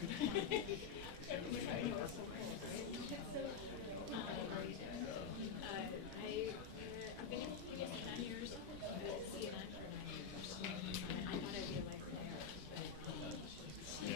I've been in 9 years. CNN for 9 years. I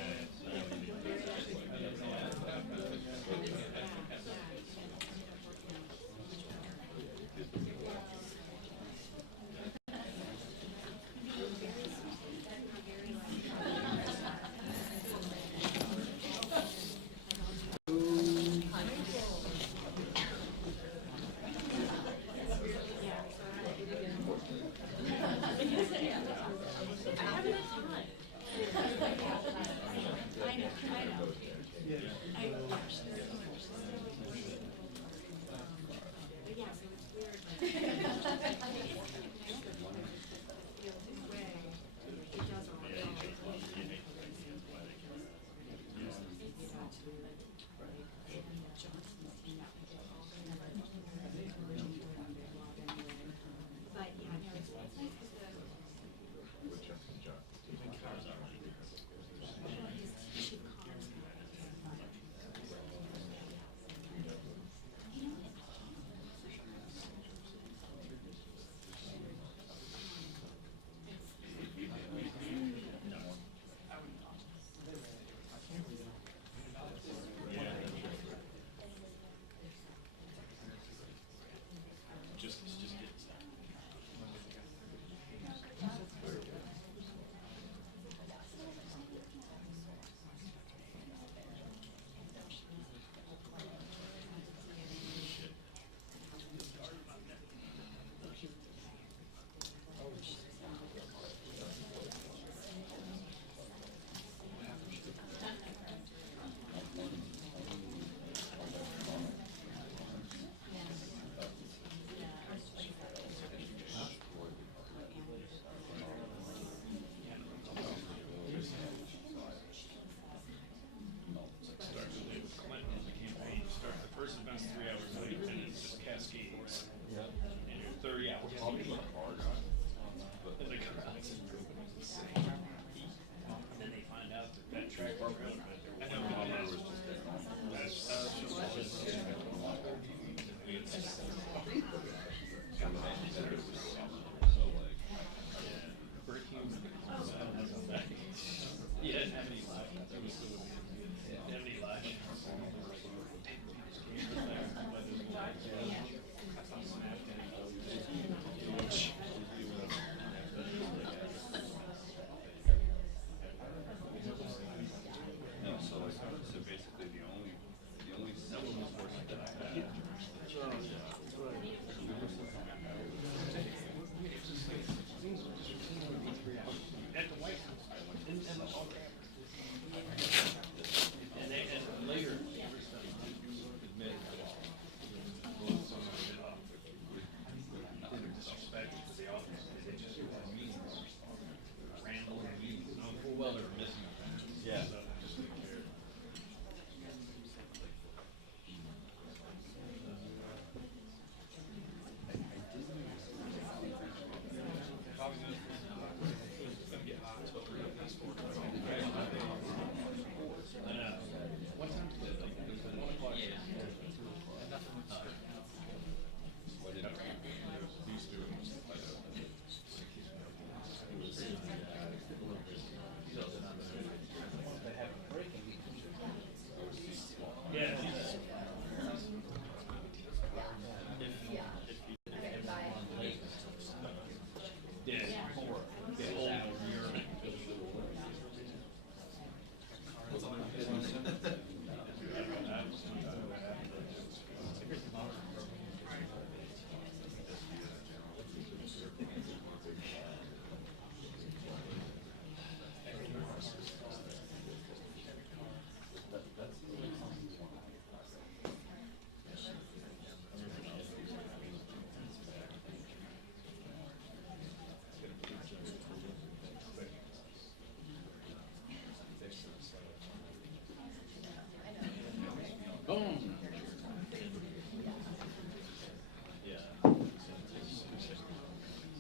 thought I'd be a lifer there,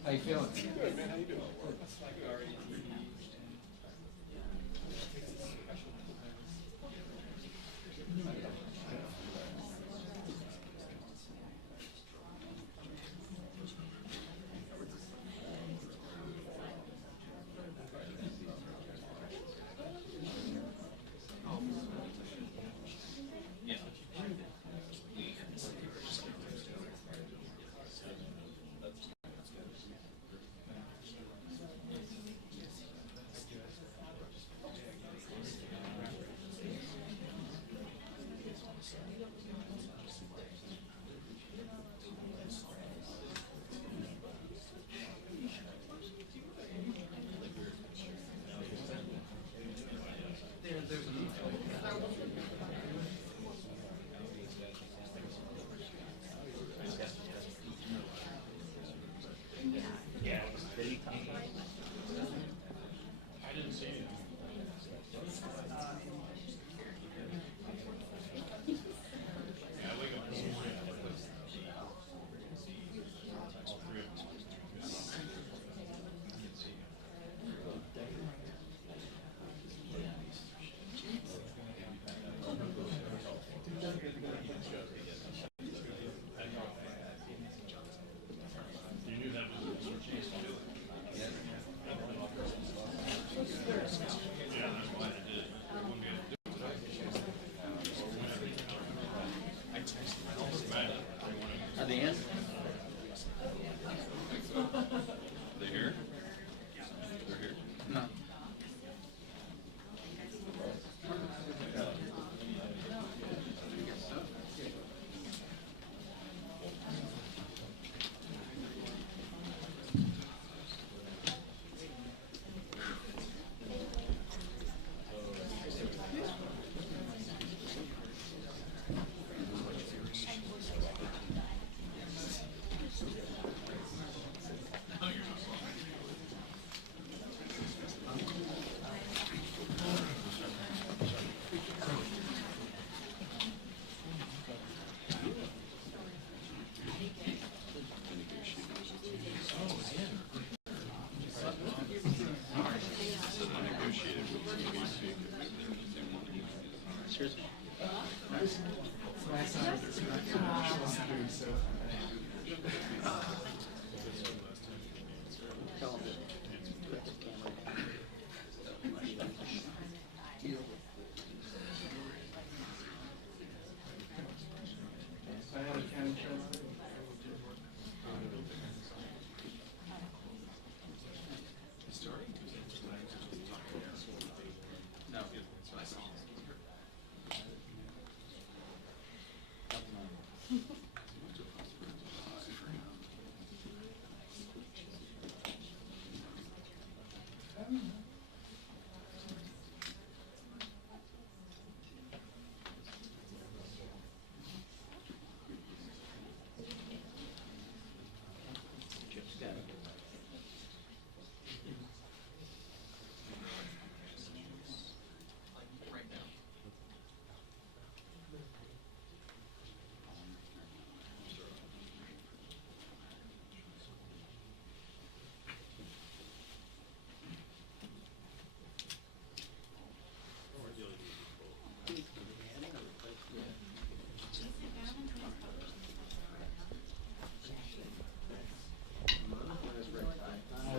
How you feeling? Good, man. How you doing?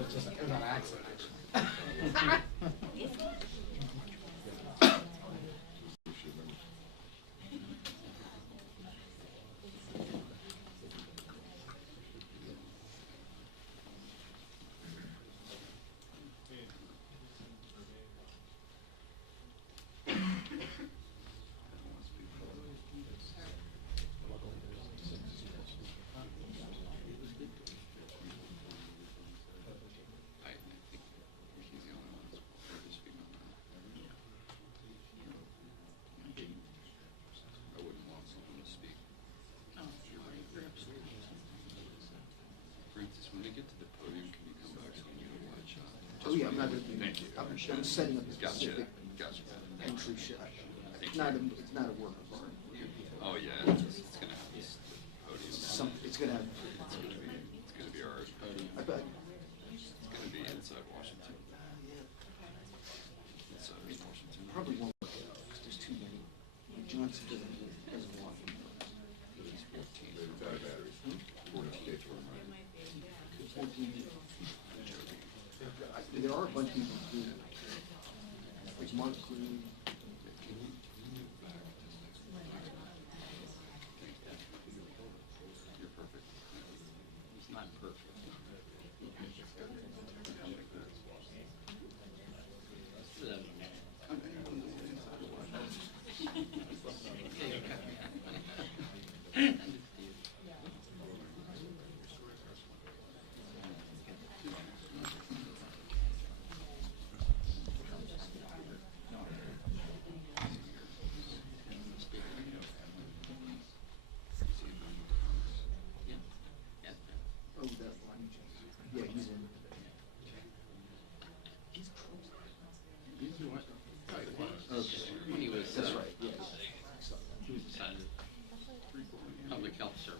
It was an accident. Oh yeah, I'm not going to be. Thank you. I'm setting up a specific Gotcha. entry shot. It's not a work of art. Oh yeah, it's gonna have this podium. It's going to have. It's gonna be our podium. I bet. It's gonna be inside Washington. Inside Washington. Probably won't work out because there's too many. Johnson doesn't want them. He's 14. Batteries. 14. 14. There are a bunch of people who, like Mark Green. You're perfect. It's not perfect. Oh, that one. Yeah, he's in. When he was, That's right. Yeah. public health service.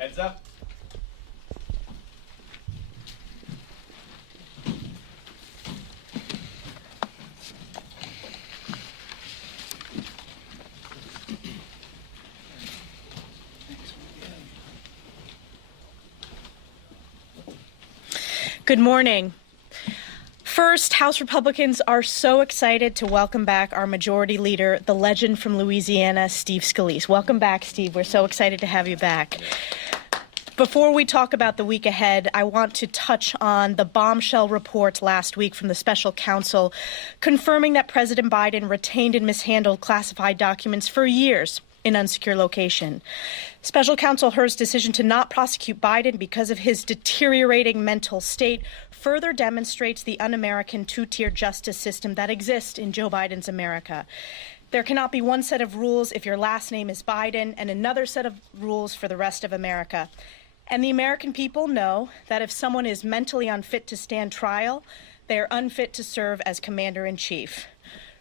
Heads up. Good morning. First, House Republicans are so excited to welcome back our Majority Leader, the legend from Louisiana, Steve Scalise. Welcome back, Steve. We're so excited to have you back. Before we talk about the week ahead, I want to touch on the bombshell report last week from the special counsel confirming that President Biden retained and mishandled classified documents for years in unsecure location. Special counsel Hur's decision to not prosecute Biden because of his deteriorating mental state further demonstrates the un-American two-tier justice system that exists in Joe Biden's America. There cannot be one set of rules if your last name is Biden and another set of rules for the rest of America. And the American people know that if someone is mentally unfit to stand trial, they are unfit to serve as commander-in-chief.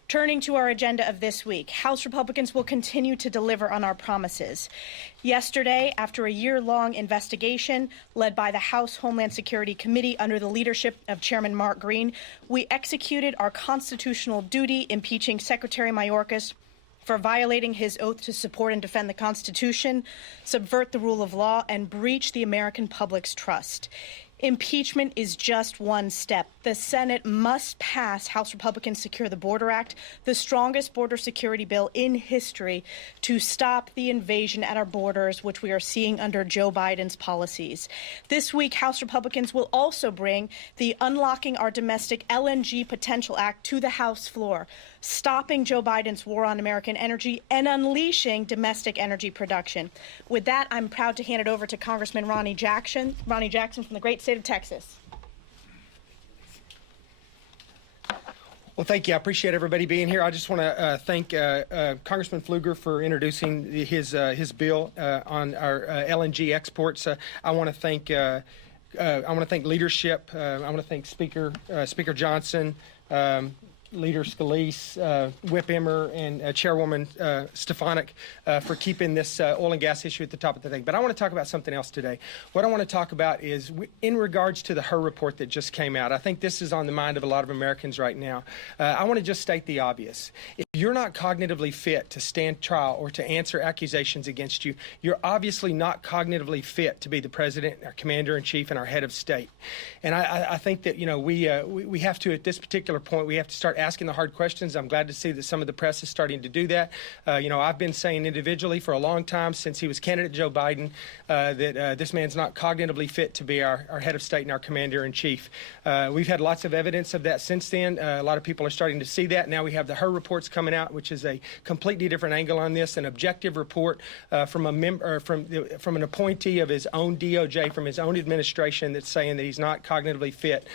Turning to our agenda of this week, House Republicans will continue to deliver on our promises. Yesterday, after a year-long investigation led by the House Homeland Security Committee under the leadership of Chairman Mark Green, we executed our constitutional duty impeaching Secretary Mayorkas for violating his oath to support and defend the Constitution, subvert the rule of law, and breach the American public's trust. Impeachment is just one step. The Senate must pass House Republicans' Secure the Border Act, the strongest border security bill in history, to stop the invasion at our borders, which we are seeing under Joe Biden's policies. This week, House Republicans will also bring the Unlocking Our Domestic LNG Potential Act to the House floor, stopping Joe Biden's war on American energy and unleashing domestic energy production. With that, I'm proud to hand it over to Congressman Ronnie Jackson from the great state of Texas. Well, thank you. I appreciate everybody being here. I just want to thank Congressman Pfluger for introducing his bill on our LNG exports. I want to thank leadership. I want to thank Speaker Johnson, Leader Scalise, Whip Emmer, and Chairwoman Stefanik for keeping this oil and gas issue at the top of the thing. But I want to talk about something else today. What I want to talk about is in regards to the HER report that just came out. I think this is on the mind of a lot of Americans right now. I want to just state the obvious. If you're not cognitively fit to stand trial or to answer accusations against you, you're obviously not cognitively fit to be the president, our commander-in-chief, and our head of state. And I think that, we have to, at this particular point, we have to start asking the hard questions. I'm glad to see that some of the press is starting to do that. I've been saying individually for a long time since he was candidate Joe Biden that this man's not cognitively fit to be our head of state and our commander-in-chief. We've had lots of evidence of that since then. A lot of people are starting to see that. Now we have the HER reports coming out, which is a completely different angle on this, an objective report from an appointee of his own DOJ, from his own administration, that's saying that he's not cognitively fit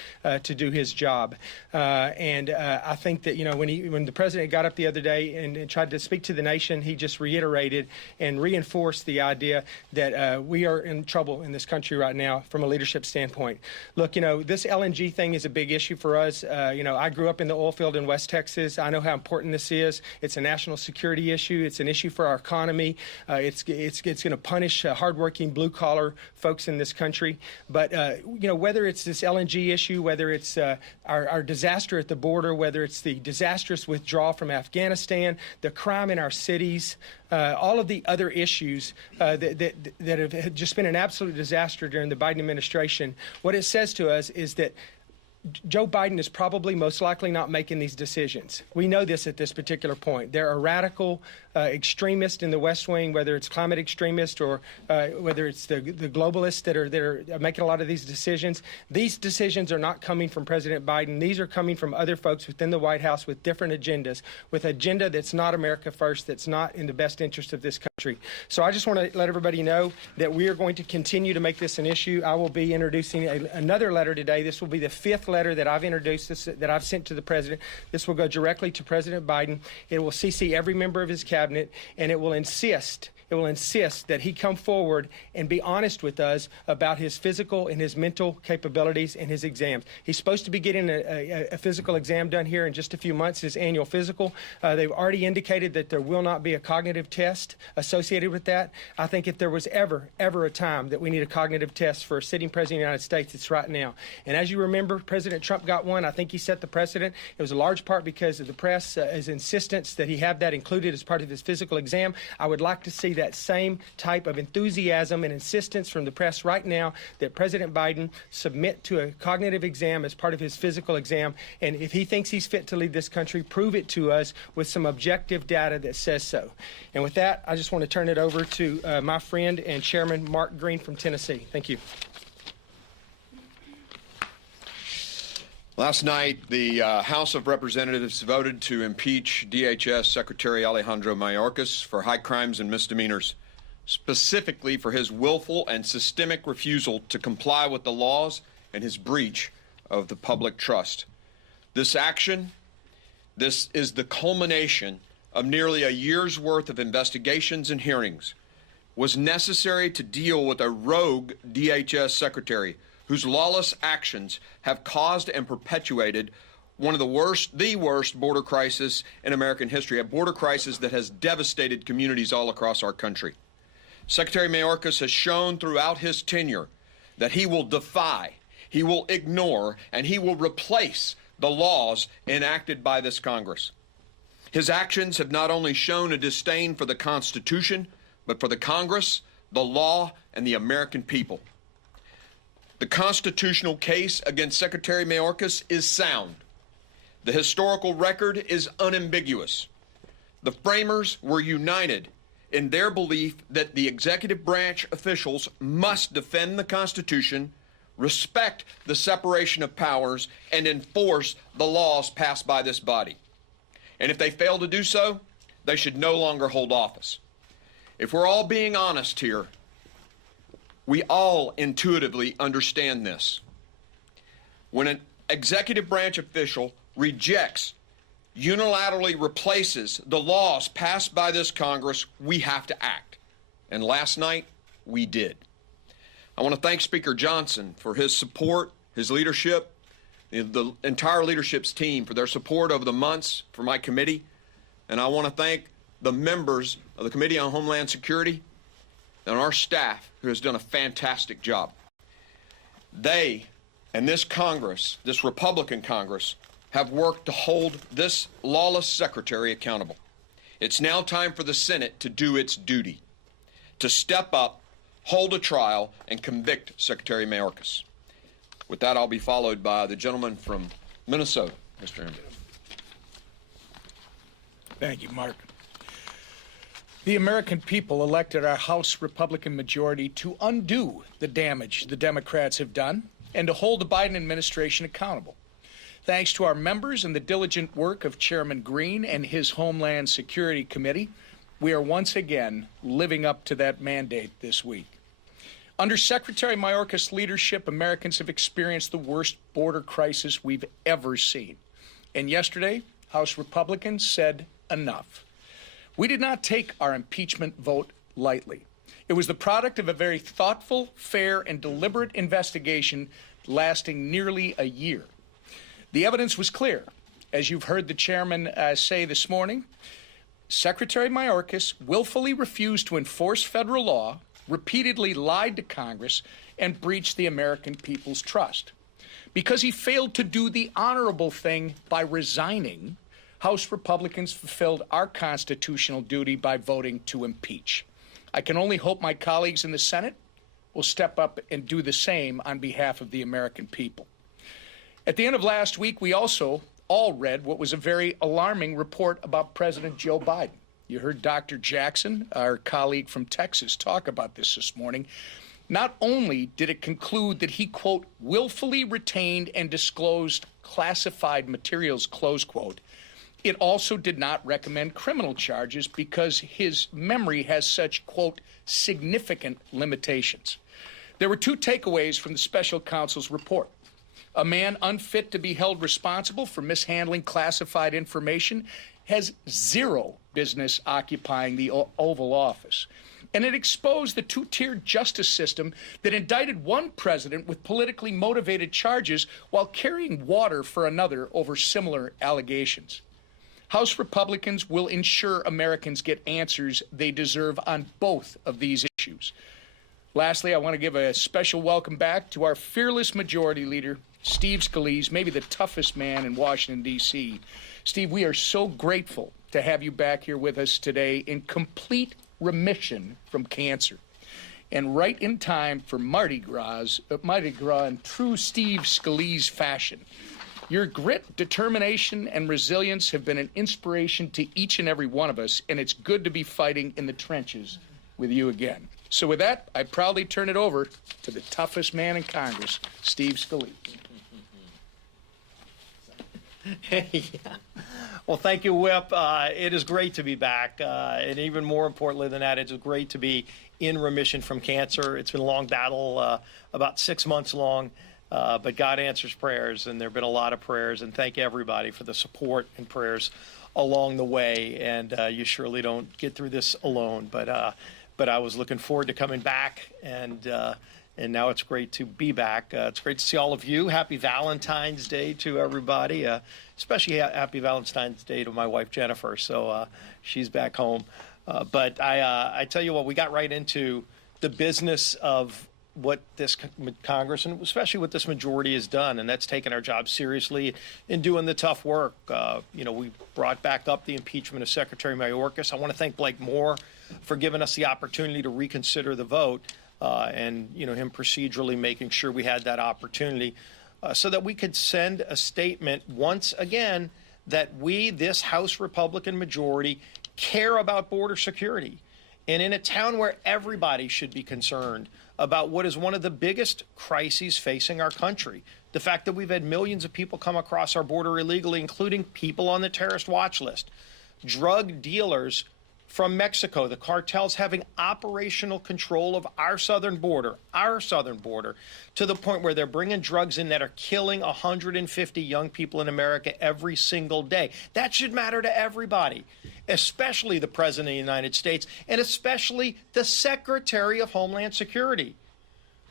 to do his job. And I think that when the president got up the other day and tried to speak to the nation, he just reiterated and reinforced the idea that we are in trouble in this country right now from a leadership standpoint. Look, this LNG thing is a big issue for us. I grew up in the oil field in West Texas. I know how important this is. It's a national security issue. It's an issue for our economy. It's going to punish hardworking blue-collar folks in this country. But whether it's this LNG issue, whether it's our disaster at the border, whether it's the disastrous withdrawal from Afghanistan, the crime in our cities, all of the other issues that have just been an absolute disaster during the Biden administration, what it says to us is that Joe Biden is probably most likely not making these decisions. We know this at this particular point. There are radical extremists in the West Wing, whether it's climate extremists or whether it's the globalists that are making a lot of these decisions. These decisions are not coming from President Biden. These are coming from other folks within the White House with different agendas, with an agenda that's not America first, that's not in the best interest of this country. So I just want to let everybody know that we are going to continue to make this an issue. I will be introducing another letter today. This will be the fifth letter that I've introduced, that I've sent to the president. This will go directly to President Biden. It will CC every member of his cabinet, and it will insist that he come forward and be honest with us about his physical and his mental capabilities and his exams. He's supposed to be getting a physical exam done here in just a few months, his annual physical. They've already indicated that there will not be a cognitive test associated with that. I think if there was ever a time that we need a cognitive test for a sitting president of the United States, it's right now. And as you remember, President Trump got one. I think he set the precedent. It was a large part because of the press, his insistence that he have that included as part of his physical exam. I would like to see that same type of enthusiasm and insistence from the press right now, that President Biden submit to a cognitive exam as part of his physical exam. And if he thinks he's fit to lead this country, prove it to us with some objective data that says so. And with that, I just want to turn it over to my friend and Chairman Mark Green from Tennessee. Thank you. Last night, the House of Representatives voted to impeach DHS Secretary Alejandro Mayorkas for high crimes and misdemeanors, specifically for his willful and systemic refusal to comply with the laws and his breach of the public trust. This action, this is the culmination of nearly a year's worth of investigations and hearings, was necessary to deal with a rogue DHS secretary whose lawless actions have caused and perpetuated one of the worst border crisis in American history, a border crisis that has devastated communities all across our country. Secretary Mayorkas has shown throughout his tenure that he will defy, he will ignore, and he will replace the laws enacted by this Congress. His actions have not only shown a disdain for the Constitution, but for the Congress, the law, and the American people. The constitutional case against Secretary Mayorkas is sound. The historical record is unambiguous. The framers were united in their belief that the executive branch officials must defend the Constitution, respect the separation of powers, and enforce the laws passed by this body. And if they fail to do so, they should no longer hold office. If we're all being honest here, we all intuitively understand this. When an executive branch official rejects, unilaterally replaces the laws passed by this Congress, we have to act. And last night, we did. I want to thank Speaker Johnson for his support, his leadership, the entire leadership's team for their support over the months for my committee. And I want to thank the members of the Committee on Homeland Security and our staff who has done a fantastic job. They and this Congress, this Republican Congress, have worked to hold this lawless secretary accountable. It's now time for the Senate to do its duty, to step up, hold a trial, and convict Secretary Mayorkas. With that, I'll be followed by the gentleman from Minnesota, Mr. Chairman. Thank you, Mark. The American people elected our House Republican majority to undo the damage the Democrats have done and to hold the Biden administration accountable. Thanks to our members and the diligent work of Chairman Green and his Homeland Security Committee, we are once again living up to that mandate this week. Under Secretary Mayorkas' leadership, Americans have experienced the worst border crisis we've ever seen. And yesterday, House Republicans said enough. We did not take our impeachment vote lightly. It was the product of a very thoughtful, fair, and deliberate investigation lasting nearly a year. The evidence was clear. As you've heard the chairman say this morning, Secretary Mayorkas willfully refused to enforce federal law, repeatedly lied to Congress, and breached the American people's trust. Because he failed to do the honorable thing by resigning, House Republicans fulfilled our constitutional duty by voting to impeach. I can only hope my colleagues in the Senate will step up and do the same on behalf of the American people. At the end of last week, we also all read what was a very alarming report about President Joe Biden. You heard Dr. Jackson, our colleague from Texas, talk about this morning. Not only did it conclude that he, quote, willfully retained and disclosed classified materials, close quote, it also did not recommend criminal charges because his memory has such, quote, significant limitations. There were two takeaways from the special counsel's report. A man unfit to be held responsible for mishandling classified information has zero business occupying the Oval Office. And it exposed the two-tiered justice system that indicted one president with politically motivated charges while carrying water for another over similar allegations. House Republicans will ensure Americans get answers they deserve on both of these issues. Lastly, I want to give a special welcome back to our fearless majority leader, Steve Scalise, maybe the toughest man in Washington, D.C. Steve, we are so grateful to have you back here with us today in complete remission from cancer. And right in time for Mardi Gras in true Steve Scalise fashion. Your grit, determination, and resilience have been an inspiration to each and every one of us, and it's good to be fighting in the trenches with you again. So with that, I proudly turn it over to the toughest man in Congress, Steve Scalise. Yeah. Well, thank you, Whip. It is great to be back. And even more importantly than that, it's great to be in remission from cancer. It's been a long battle, about 6 months long. But God answers prayers, and there have been a lot of prayers, and thank everybody for the support and prayers along the way. And you surely don't get through this alone. But I was looking forward to coming back and and now it's great to be back. It's great to see all of you. Happy Valentine's Day to everybody, especially happy Valentine's Day to my wife, Jennifer. So she's back home. But I tell you what, we got right into the business of what this Congress and especially what this majority has done, and that's taken our job seriously in doing the tough work. We brought back up the impeachment of Secretary Mayorkas. I want to thank Blake Moore for giving us the opportunity to reconsider the vote, and him procedurally making sure we had that opportunity so that we could send a statement once again that we, this House Republican majority, care about border security. And in a town where everybody should be concerned about what is one of the biggest crises facing our country, the fact that we've had millions of people come across our border illegally, including people on the terrorist watch list, drug dealers from Mexico, the cartels having operational control of our southern border, to the point where they're bringing drugs in that are killing 150 young people in America every single day. That should matter to everybody, especially the President of the United States, and especially the Secretary of Homeland Security,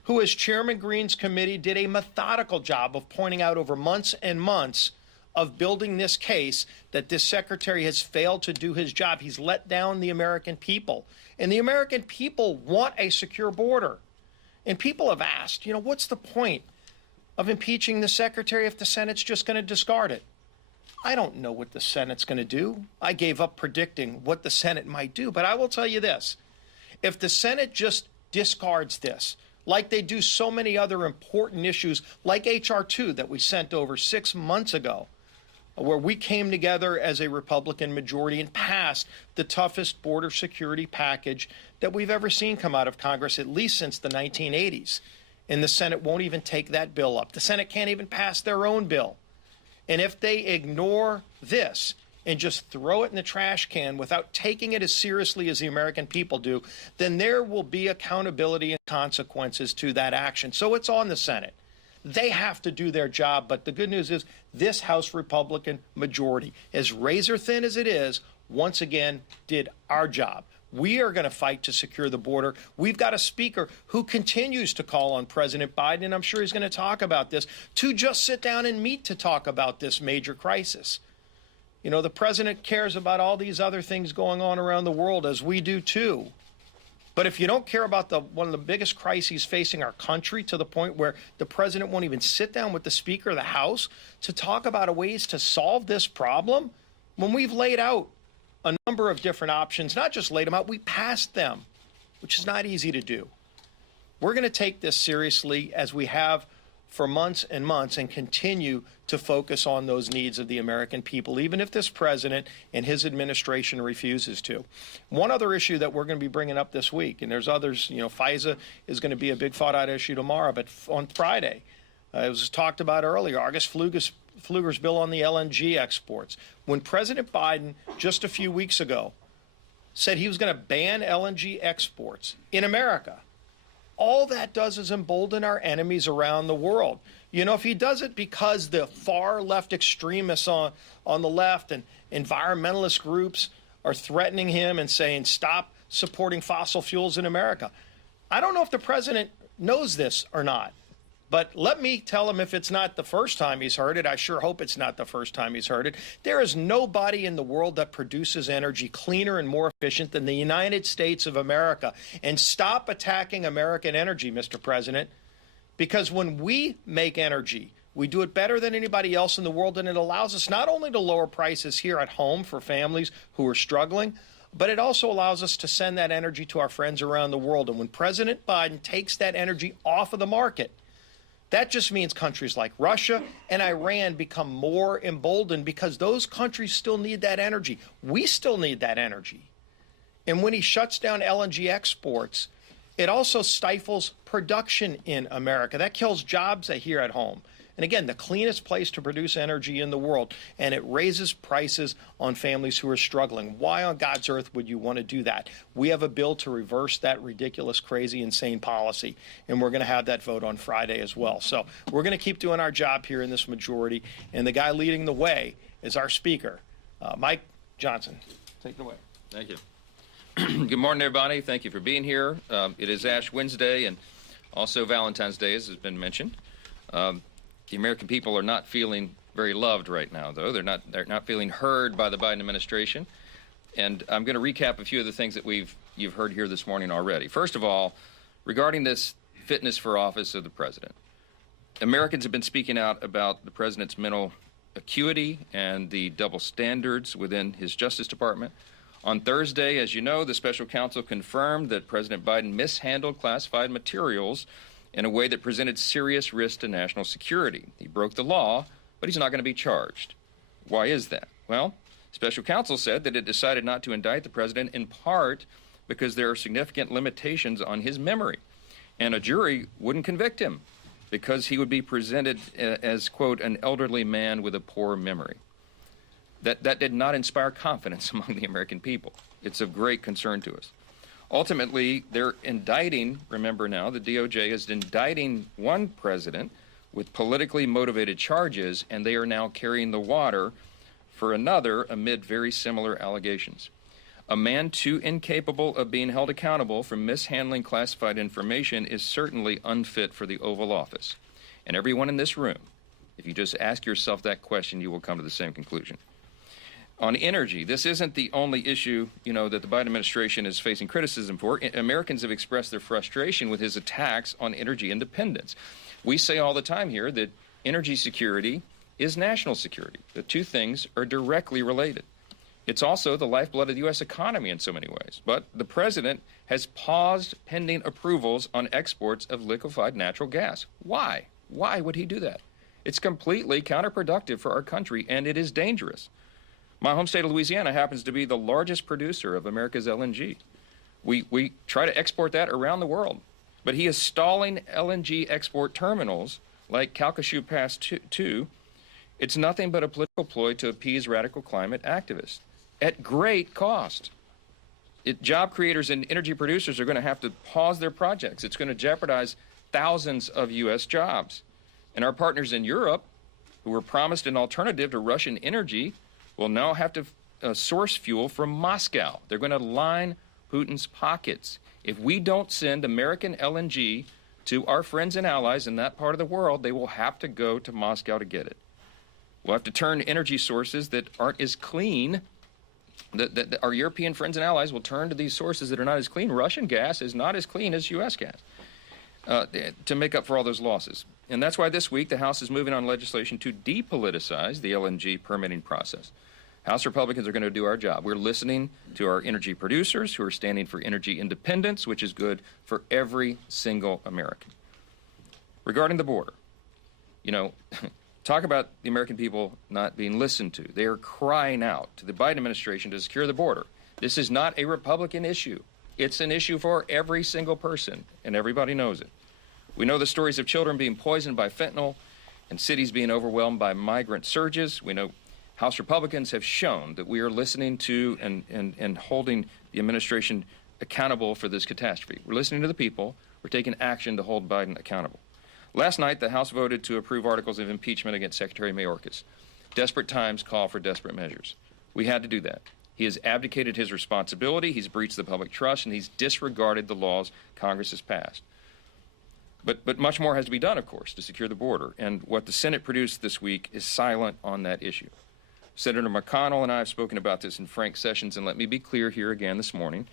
who, as Chairman Green's committee, did a methodical job of pointing out over months and months of building this case that this secretary has failed to do his job. He's let down the American people. And the American people want a secure border. And people have asked, what's the point of impeaching the secretary if the Senate's just going to discard it? I don't know what the Senate's going to do. I gave up predicting what the Senate might do. But I will tell you this. If the Senate just discards this, like they do so many other important issues, like H.R. 2 that we sent over 6 months ago, where we came together as a Republican majority and passed the toughest border security package that we've ever seen come out of Congress, at least since the 1980s. And the Senate won't even take that bill up. The Senate can't even pass their own bill. And if they ignore this and just throw it in the trash can without taking it as seriously as the American people do, then there will be accountability and consequences to that action. So it's on the Senate. They have to do their job. But the good news is this House Republican majority, as razor thin as it is, once again did our job. We are going to fight to secure the border. We've got a speaker who continues to call on President Biden, and I'm sure he's going to talk about this, to just sit down and meet to talk about this major crisis. The president cares about all these other things going on around the world, as we do too. But if you don't care about one of the biggest crises facing our country, to the point where the president won't even sit down with the Speaker of the House to talk about ways to solve this problem, when we've laid out a number of different options, not just laid them out, we passed them, which is not easy to do. We're going to take this seriously, as we have for months and months, and continue to focus on those needs of the American people, even if this president and his administration refuses to. One other issue that we're going to be bringing up this week, and there's others, FISA is going to be a big fought-out issue tomorrow, but on Friday, it was talked about earlier, August Pfluger's bill on the LNG exports. When President Biden, just a few weeks ago, said he was going to ban LNG exports in America, all that does is embolden our enemies around the world. If he does it because the far left extremists on the left and environmentalist groups are threatening him and saying, stop supporting fossil fuels in America. I don't know if the president knows this or not. But let me tell him, if it's not the first time he's heard it, I sure hope it's not the first time he's heard it. There is nobody in the world that produces energy cleaner and more efficient than the United States of America. And stop attacking American energy, Mr. President, because when we make energy, we do it better than anybody else in the world, and it allows us not only to lower prices here at home for families who are struggling, but it also allows us to send that energy to our friends around the world. And when President Biden takes that energy off of the market, that just means countries like Russia and Iran become more emboldened, because those countries still need that energy. We still need that energy. And when he shuts down LNG exports, it also stifles production in America. That kills jobs here at home. And again, the cleanest place to produce energy in the world, and it raises prices on families who are struggling. Why on God's earth would you want to do that? We have a bill to reverse that ridiculous, crazy, insane policy, and we're going to have that vote on Friday as well. So we're going to keep doing our job here in this majority, and the guy leading the way is our Speaker, Mike Johnson. Take it away. Thank you. Good morning, everybody. Thank you for being here. It is Ash Wednesday, and Also, Valentine's Day, as has been mentioned. The American people are not feeling very loved right now, though. They're not feeling heard by the Biden administration. And I'm going to recap a few of the things that you've heard here this morning already. First of all, regarding this fitness for office of the president, Americans have been speaking out about the president's mental acuity and the double standards within his Justice Department. On Thursday, as you know, the special counsel confirmed that President Biden mishandled classified materials in a way that presented serious risk to national security. He broke the law, but he's not going to be charged. Why is that? Well, special counsel said that it decided not to indict the president in part because there are significant limitations on his memory, and a jury wouldn't convict him because he would be presented as, quote, an elderly man with a poor memory. That did not inspire confidence among the American people. It's of great concern to us. Ultimately, they're indicting, remember now, the DOJ is indicting one president with politically motivated charges, and they are now carrying the water for another amid very similar allegations. A man too incapable of being held accountable for mishandling classified information is certainly unfit for the Oval Office. And everyone in this room, if you just ask yourself that question, you will come to the same conclusion. On energy, this isn't the only issue, that the Biden administration is facing criticism for. Americans have expressed their frustration with his attacks on energy independence. We say all the time here that energy security is national security. The two things are directly related. It's also the lifeblood of the U.S. economy in so many ways. But the president has paused pending approvals on exports of liquefied natural gas. Why? Why would he do that? It's completely counterproductive for our country, and it is dangerous. My home state of Louisiana happens to be the largest producer of America's LNG. We try to export that around the world. But he is stalling LNG export terminals like Calcasieu Pass 2. It's nothing but a political ploy to appease radical climate activists at great cost. Job creators and energy producers are going to have to pause their projects. It's going to jeopardize thousands of U.S. jobs. And our partners in Europe, who were promised an alternative to Russian energy, will now have to source fuel from Moscow. They're going to line Putin's pockets. If we don't send American LNG to our friends and allies in that part of the world, they will have to go to Moscow to get it. We'll have to turn energy sources that aren't as clean. That our European friends and allies will turn to these sources that are not as clean. Russian gas is not as clean as U.S. gas to make up for all those losses. And that's why this week the House is moving on legislation to depoliticize the LNG permitting process. House Republicans are going to do our job. We're listening to our energy producers who are standing for energy independence, which is good for every single American. Regarding the border, talk about the American people not being listened to. They are crying out to the Biden administration to secure the border. This is not a Republican issue. It's an issue for every single person, and everybody knows it. We know the stories of children being poisoned by fentanyl and cities being overwhelmed by migrant surges. We know House Republicans have shown that we are listening to and holding the administration accountable for this catastrophe. We're listening to the people. We're taking action to hold Biden accountable. Last night, the House voted to approve articles of impeachment against Secretary Mayorkas. Desperate times call for desperate measures. We had to do that. He has abdicated his responsibility, he's breached the public trust, and he's disregarded the laws Congress has passed. But much more has to be done, of course, to secure the border. And what the Senate produced this week is silent on that issue. Senator McConnell and I have spoken about this in frank sessions, and let me be clear here again this morning.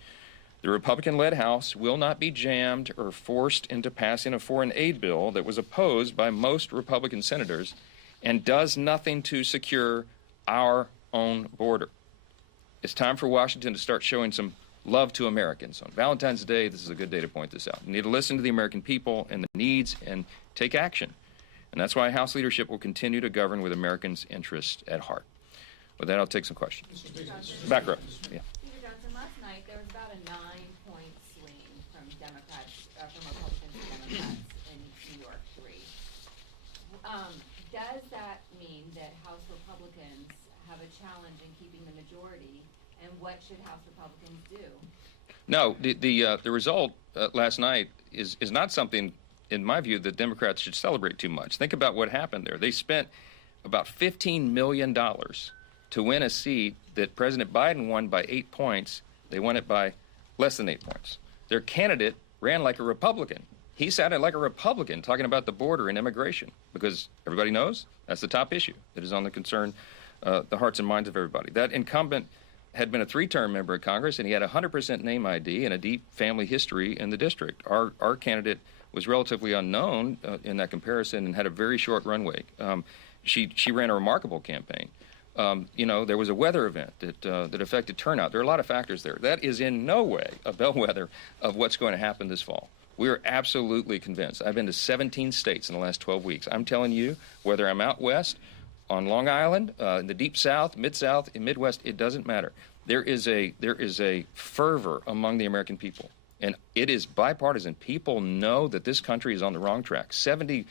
The Republican-led House will not be jammed or forced into passing a foreign aid bill that was opposed by most Republican senators and does nothing to secure our own border. It's time for Washington to start showing some love to Americans. On Valentine's Day, this is a good day to point this out. You need to listen to the American people and the needs and take action. And that's why House leadership will continue to govern with Americans' interests at heart. With that, I'll take some questions. Back row. Yeah. Peter Johnson, last night there was about a 9-point swing from Republicans to Democrats in New York 3. Does that mean that House Republicans have a challenge in keeping the majority, and what should House Republicans do? No, the result last night is not something, in my view, that Democrats should celebrate too much. Think about what happened there. They spent about $15 million to win a seat that President Biden won by 8 points. They won it by less than 8 points. Their candidate ran like a Republican. He sounded like a Republican talking about the border and immigration, because everybody knows that's the top issue that is on the concern, the hearts and minds of everybody. That incumbent had been a 3-term member of Congress, and he had 100% name ID and a deep family history in the district. Our candidate was relatively unknown in that comparison and had a very short runway. She ran a remarkable campaign. There was a weather event that affected turnout. There are a lot of factors there. That is in no way a bellwether of what's going to happen this fall. We are absolutely convinced. I've been to 17 states in the last 12 weeks. I'm telling you, whether I'm out west, on Long Island, in the Deep South, Mid-South, in Midwest, it doesn't matter. There is a fervor among the American people, and it is bipartisan. People know that this country is on the wrong track. 74%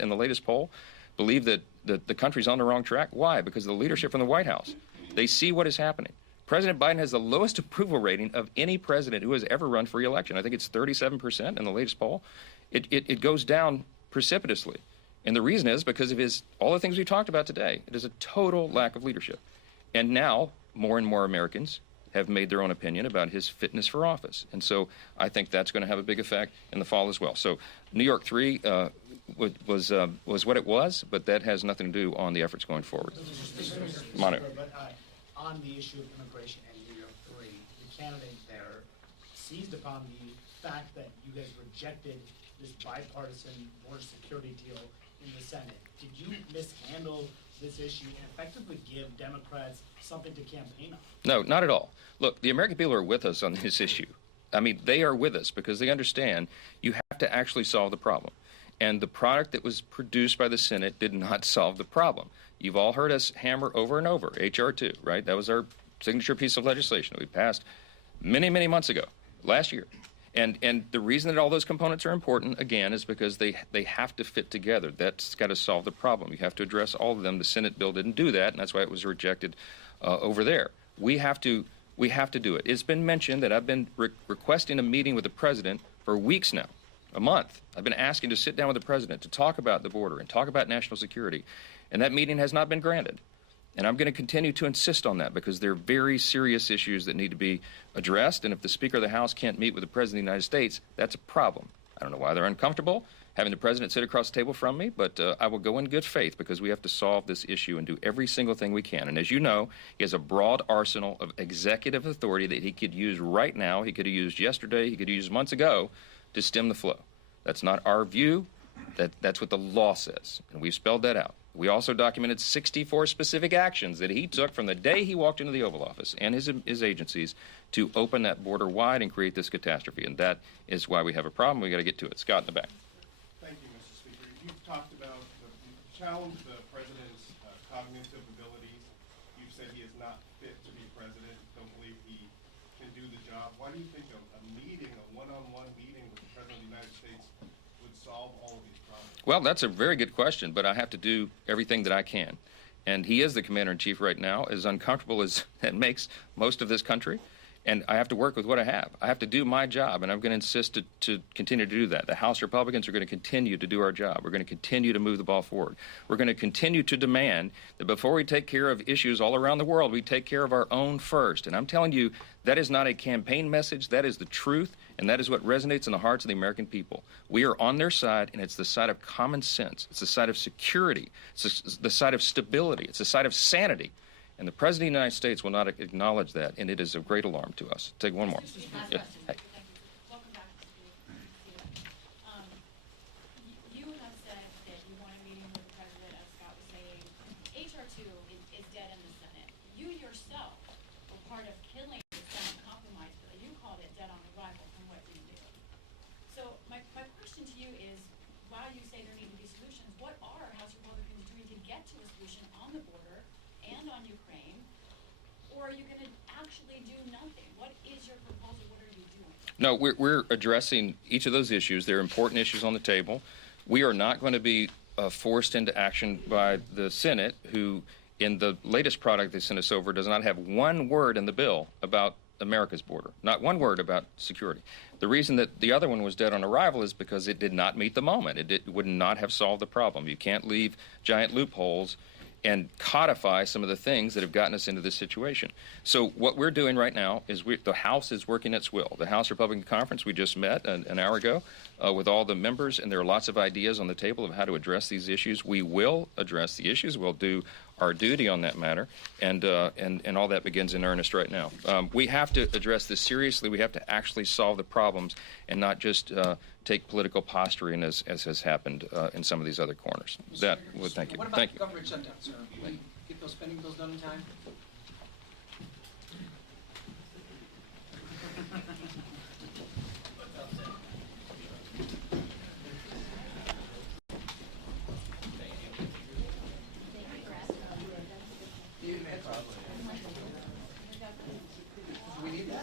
in the latest poll believe that the country's on the wrong track. Why? Because of the leadership from the White House. They see what is happening. President Biden has the lowest approval rating of any president who has ever run for re-election. I think it's 37% in the latest poll. It goes down precipitously. And the reason is because of all the things we talked about today. It is a total lack of leadership. And now more and more Americans have made their own opinion about his fitness for office. And so I think that's going to have a big effect in the fall as well. So New York 3 was what it was, but that has nothing to do on the efforts going forward. Manu. But on the issue of immigration and New York 3, the candidate there seized upon the fact that you guys rejected this bipartisan border security deal in the Senate. Did you mishandle this issue and effectively give Democrats something to campaign on? No, not at all. Look, the American people are with us on this issue. I mean, they are with us because they understand you have to actually solve the problem. And the product that was produced by the Senate did not solve the problem. You've all heard us hammer over and over, H.R. 2, right? That was our signature piece of legislation that we passed many, many months ago, last year. And the reason that all those components are important, again, is because they have to fit together. That's got to solve the problem. You have to address all of them. The Senate bill didn't do that, and that's why it was rejected over there. We have to do it. It's been mentioned that I've been requesting a meeting with the president for weeks now, a month. I've been asking to sit down with the president to talk about the border and talk about national security, and that meeting has not been granted. And I'm going to continue to insist on that because they're very serious issues that need to be addressed. And if the Speaker of the House can't meet with the President of the United States, that's a problem. I don't know why they're uncomfortable having the President sit across the table from me, but I will go in good faith because we have to solve this issue and do every single thing we can. And as you know, he has a broad arsenal of executive authority that he could use right now. He could have used yesterday. He could have used months ago to stem the flow. That's not our view. That's what the law says, and we've spelled that out. We also documented 64 specific actions that he took from the day he walked into the Oval Office and his agencies to open that border wide and create this catastrophe. And that is why we have a problem. We got to get to it. Scott in the back. Thank you, Mr. Speaker. You've talked about challenged the president's cognitive abilities. You've said he is not fit to be president. Don't believe he can do the job. Why do you think a meeting, a one-on-one meeting with the President of the United States would solve all of these problems? Well, that's a very good question, but I have to do everything that I can. And he is the commander-in-chief right now, as uncomfortable as that makes most of this country. And I have to work with what I have. I have to do my job, and I'm going to insist to continue to do that. The House Republicans are going to continue to do our job. We're going to continue to move the ball forward. We're going to continue to demand that before we take care of issues all around the world, we take care of our own first. And I'm telling you, that is not a campaign message. That is the truth, and that is what resonates in the hearts of the American people. We are on their side, and it's the side of common sense. It's the side of security. It's the side of stability. It's the side of sanity. And the President of the United States will not acknowledge that, and it is of great alarm to us. Take one more. Yeah. Hey. Welcome back, you have said that you want a meeting with the president, as Scott was saying. H.R. 2 is dead in the Senate. You yourself were part of killing the Senate compromise bill. You called it dead on arrival from what you did. So my question to you is, while you say there need to be solutions, what are House Republicans doing to get to a solution on the border and on Ukraine, or are you going to actually do nothing? What is your proposal? What are you doing? No, we're addressing each of those issues. They're important issues on the table. We are not going to be forced into action by the Senate, who, in the latest product they sent us over, does not have one word in the bill about America's border, not one word about security. The reason that the other one was dead on arrival is because it did not meet the moment. It would not have solved the problem. You can't leave giant loopholes and codify some of the things that have gotten us into this situation. So what we're doing right now is the House is working its will. The House Republican Conference we just met an hour ago with all the members, and there are lots of ideas on the table of how to address these issues. We will address the issues. We'll do our duty on that matter, and all that begins in earnest right now. We have to address this seriously. We have to actually solve the problems and not just take political posturing as has happened in some of these other corners. That would thank you. What about the government shutdown, sir? Will you get those spending bills done in time? We need that.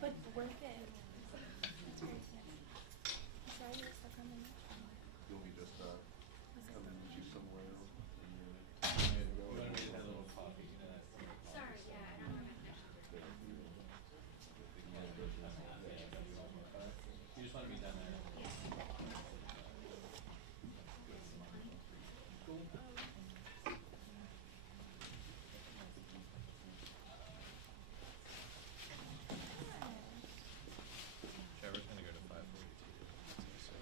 But worth it. It's worth it. Sorry, you're stuck on the next one. Sorry, yeah, I don't remember.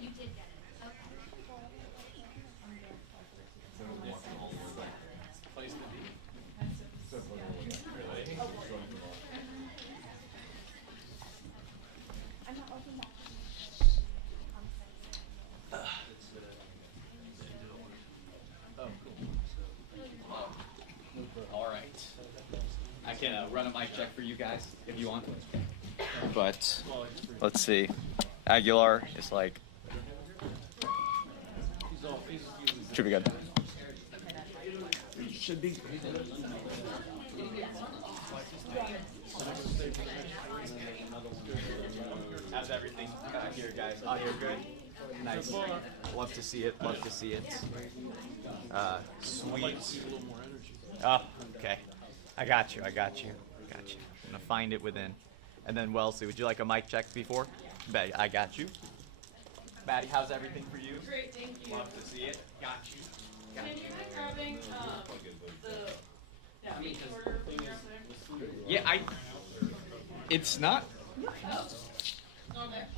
You did get it. Okay. I'm not looking back. All right. I can run a mic check for you guys if you want. But let's see. Aguilar is like. Should be good. Should be. How's everything here, guys? Audio good? Nice. Love to see it. Love to see it. Sweet. Oh, okay. I got you. I'm gonna find it within. And then Wellesley, would you like a mic check before? Betty, I got you. Maddie, how's everything for you? Great, thank you. Love to see it. Got you. Can you mind grabbing, that meat order from your there? Yeah, it's not. On there.